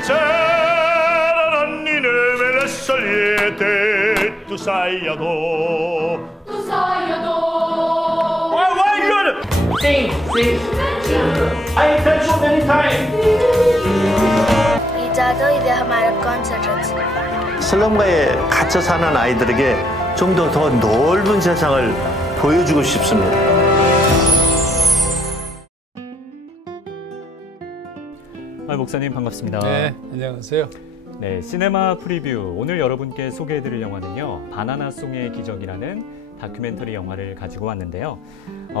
C'erano nelle soliete, tu sai adoro. Why good? Sing. I tell you many times. 이자도 이제 हमारा concentrate. 슬럼가에 갇혀 사는 아이들에게 좀 더 넓은 세상을 보여주고 싶습니다. 목사님 반갑습니다. 네, 안녕하세요. 네, 시네마 프리뷰 오늘 여러분께 소개해드릴 영화는요, 바나나송의 기적이라는 다큐멘터리 영화를 가지고 왔는데요.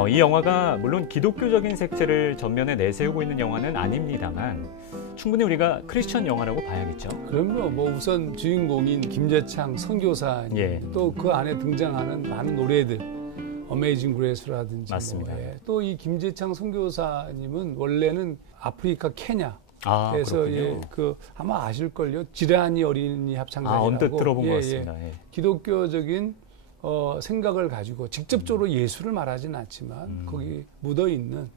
이 영화가 물론 기독교적인 색채를 전면에 내세우고 있는 영화는 아닙니다만 충분히 우리가 크리스천 영화라고 봐야겠죠. 그럼요. 뭐 우선 주인공인 김재창 선교사님, 예. 또 그 안에 등장하는 많은 노래들, 어메이징 그레이스라든지, 맞습니다. 또 이 김재창 선교사님은 원래는 아프리카 케냐. 그래서 아마 아실걸요. 지라니 어린이 합창단이라고. 언뜻 들어본 것 같습니다. 예. 기독교적인 생각을 가지고 직접적으로 예수를 말하지는 않지만 거기 묻어 있는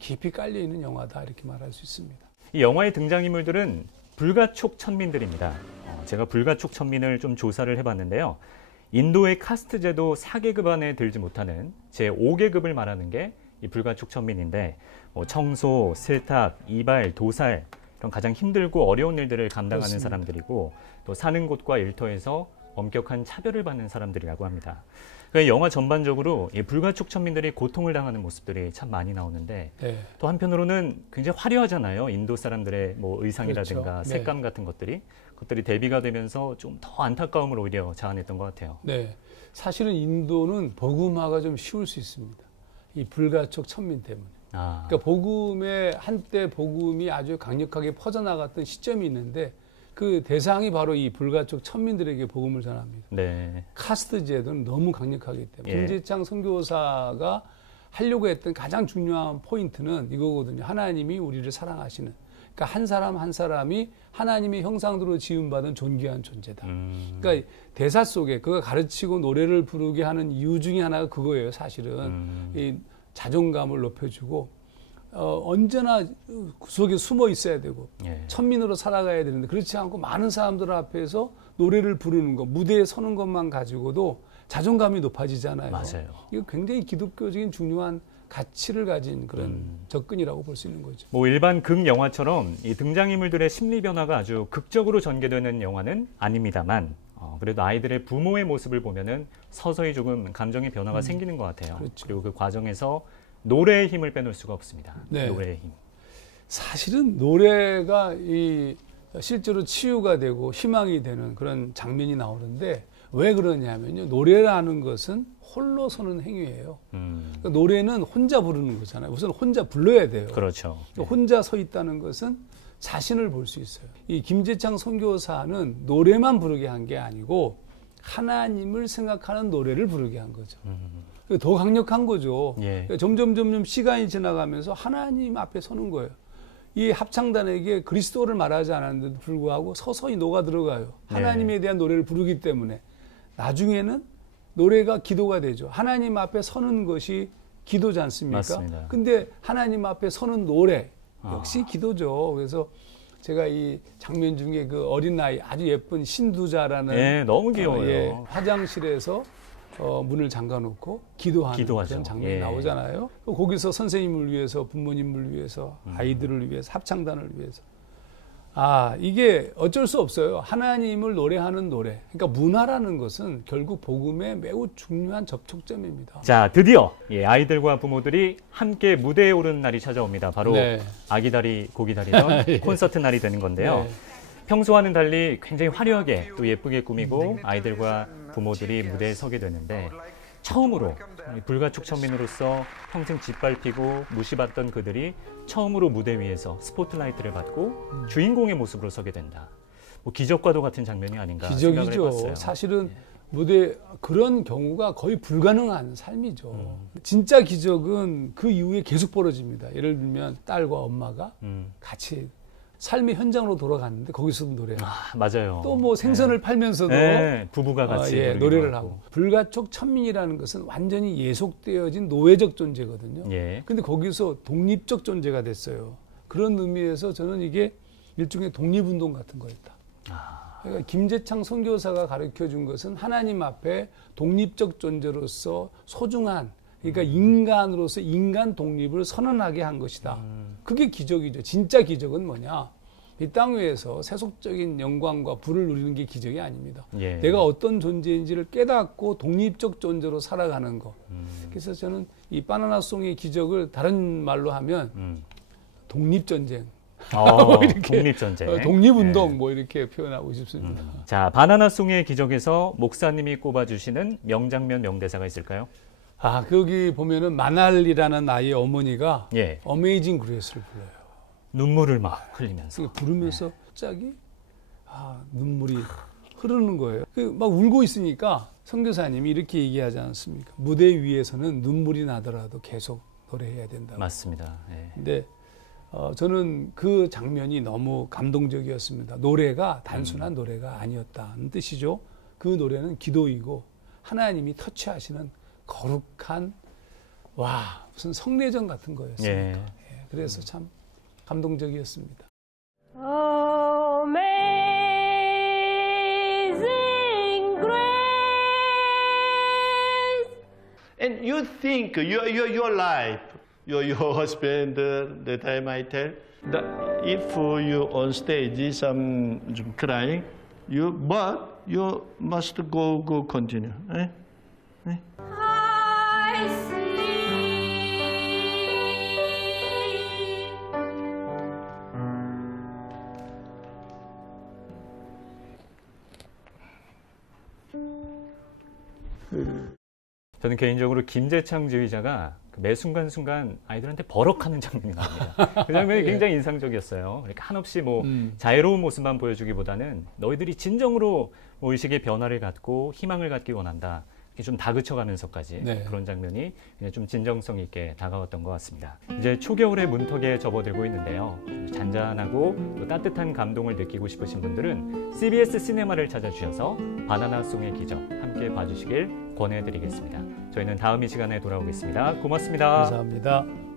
깊이 깔려 있는 영화다 이렇게 말할 수 있습니다. 이 영화의 등장인물들은 불가촉 천민들입니다. 제가 불가촉 천민을 좀 조사를 해봤는데요. 인도의 카스트 제도 4계급 안에 들지 못하는 제5계급을 말하는 게 이 불가촉 천민인데, 청소, 세탁, 이발, 도살 이런 가장 힘들고 어려운 일들을 감당하는 그렇습니다. 사람들이고, 또 사는 곳과 일터에서 엄격한 차별을 받는 사람들이라고 합니다. 그러니까 영화 전반적으로 이 불가촉 천민들이 고통을 당하는 모습들이 참 많이 나오는데, 네. 또 한편으로는 굉장히 화려하잖아요. 인도 사람들의 의상이라든가 그렇죠. 색감 네. 같은 그것들이 대비가 되면서 좀 더 안타까움을 오히려 자아냈던 것 같아요. 네, 사실은 인도는 복음화가 좀 쉬울 수 있습니다. 이 불가촉 천민 때문에. 그러니까 한때 복음이 아주 강력하게 퍼져나갔던 시점이 있는데 그 대상이 바로 이 불가촉 천민들에게 복음을 전합니다. 네. 카스트 제도는 너무 강력하기 때문에. 예. 김재창 선교사가 하려고 했던 가장 중요한 포인트는 이거거든요. 하나님이 우리를 사랑하시는. 그러니까 한 사람 한 사람이 하나님의 형상대로 지음받은 존귀한 존재다. 그러니까 대사 속에 그가 가르치고 노래를 부르게 하는 이유 중에 하나가 그거예요. 사실은 이 자존감을 높여주고 언제나 구석에 숨어 있어야 되고 예. 천민으로 살아가야 되는데 그렇지 않고 많은 사람들 앞에서 노래를 부르는 것, 무대에 서는 것만 가지고도 자존감이 높아지잖아요. 맞아요. 이거 굉장히 기독교적인 중요한 가치를 가진 그런 접근이라고 볼 수 있는 거죠. 일반 극영화처럼 이 등장인물들의 심리 변화가 아주 극적으로 전개되는 영화는 아닙니다만, 그래도 아이들의 부모의 모습을 보면은 서서히 조금 감정의 변화가 생기는 것 같아요. 그렇죠. 그리고 그 과정에서 노래의 힘을 빼놓을 수가 없습니다. 네. 노래의 힘. 사실은 노래가 실제로 치유가 되고 희망이 되는 그런 장면이 나오는데 왜 그러냐면요. 노래라는 것은 홀로 서는 행위예요. 그러니까 노래는 혼자 부르는 거잖아요. 우선 혼자 불러야 돼요. 그렇죠. 혼자 서 있다는 것은 자신을 볼 수 있어요. 이 김재창 선교사는 노래만 부르게 한 게 아니고 하나님을 생각하는 노래를 부르게 한 거죠. 더 강력한 거죠. 예. 그러니까 점점 시간이 지나가면서 하나님 앞에 서는 거예요. 이 합창단에게 그리스도를 말하지 않았는데도 불구하고 서서히 녹아 들어가요. 하나님에 대한 노래를 부르기 때문에 나중에는 노래가 기도가 되죠. 하나님 앞에 서는 것이 기도지 않습니까? 맞습니다. 근데 하나님 앞에 서는 노래 역시 기도죠. 그래서 제가 이 장면 중에 그 어린아이 아주 예쁜 신두자라는 너무 귀여워요. 화장실에서 문을 잠가놓고 기도하는 그런 장면이 나오잖아요. 거기서 선생님을 위해서, 부모님을 위해서, 아이들을 위해서, 합창단을 위해서. 이게 어쩔 수 없어요. 하나님을 노래하는 노래. 그러니까 문화라는 것은 결국 복음의 매우 중요한 접촉점입니다. 자, 드디어 아이들과 부모들이 함께 무대에 오르는 날이 찾아옵니다. 바로 아기다리 고기다리던 콘서트 날이 되는 건데요. 평소와는 달리 굉장히 화려하게 또 예쁘게 꾸미고 아이들과 부모들이 무대에 서게 되는데, 처음으로 불가촉 천민으로서 평생 짓밟히고 무시받던 그들이 처음으로 무대 위에서 스포트라이트를 받고 주인공의 모습으로 서게 된다. 기적과도 같은 장면이 아닌가 생각을 해봤어요. 사실은 무대 그런 경우가 거의 불가능한 삶이죠. 진짜 기적은 그 이후에 계속 벌어집니다. 예를 들면 딸과 엄마가 같이 삶의 현장으로 돌아갔는데 거기서도 노래를 맞아요. 또 뭐 생선을 팔면서도 부부가 같이 노래를 하고. 불가촉 천민이라는 것은 완전히 예속되어진 노예적 존재거든요. 근데 거기서 독립적 존재가 됐어요. 그런 의미에서 저는 이게 일종의 독립운동 같은 거였다. 그러니까 김재창 선교사가 가르쳐준 것은 하나님 앞에 독립적 존재로서 소중한, 그러니까 인간으로서 인간 독립을 선언하게 한 것이다. 그게 기적이죠. 진짜 기적은 뭐냐? 이 땅 위에서 세속적인 영광과 부를 누리는 게 기적이 아닙니다. 예. 내가 어떤 존재인지를 깨닫고 독립적 존재로 살아가는 거. 그래서 저는 이 바나나송의 기적을 다른 말로 하면 독립전쟁. 뭐 독립전쟁. 독립운동, 뭐 이렇게 표현하고 싶습니다. 자, 바나나송의 기적에서 목사님이 꼽아주시는 명장면, 명대사가 있을까요? 거기 보면은 마날리라는 아이의 어머니가 예. 어메이징 그레이스를 불러요. 눈물을 막 흘리면서. 부르면서 갑자기 눈물이 흐르는 거예요. 막 울고 있으니까 선교사님이 이렇게 얘기하지 않습니까? 무대 위에서는 눈물이 나더라도 계속 노래해야 된다고. 맞습니다. 예. 근데 저는 그 장면이 너무 감동적이었습니다. 노래가 단순한 노래가 아니었다는 뜻이죠. 그 노래는 기도이고 하나님이 터치하시는 거룩한 무슨 성례전 같은 거였습니다. 예. 예, 그래서 참 감동적이었습니다. Amazing grace. And you think your life, your husband, the time I tell, that if you on stage some crying, but you must go continue. Eh? I see. 저는 개인적으로 김재창 지휘자가 매 순간순간 아이들한테 버럭하는 장면이 나옵니다. 그 장면이 굉장히 인상적이었어요. 그러니까 한없이 자유로운 모습만 보여주기보다는 너희들이 진정으로 의식의 변화를 갖고 희망을 갖기 원한다. 좀 다그쳐가면서까지 그런 장면이 좀 진정성 있게 다가왔던 것 같습니다. 이제 초겨울의 문턱에 접어들고 있는데요. 잔잔하고 또 따뜻한 감동을 느끼고 싶으신 분들은 CBS 시네마를 찾아주셔서 바나나송의 기적 함께 봐주시길 권해드리겠습니다. 저희는 다음 이 시간에 돌아오겠습니다. 고맙습니다. 감사합니다.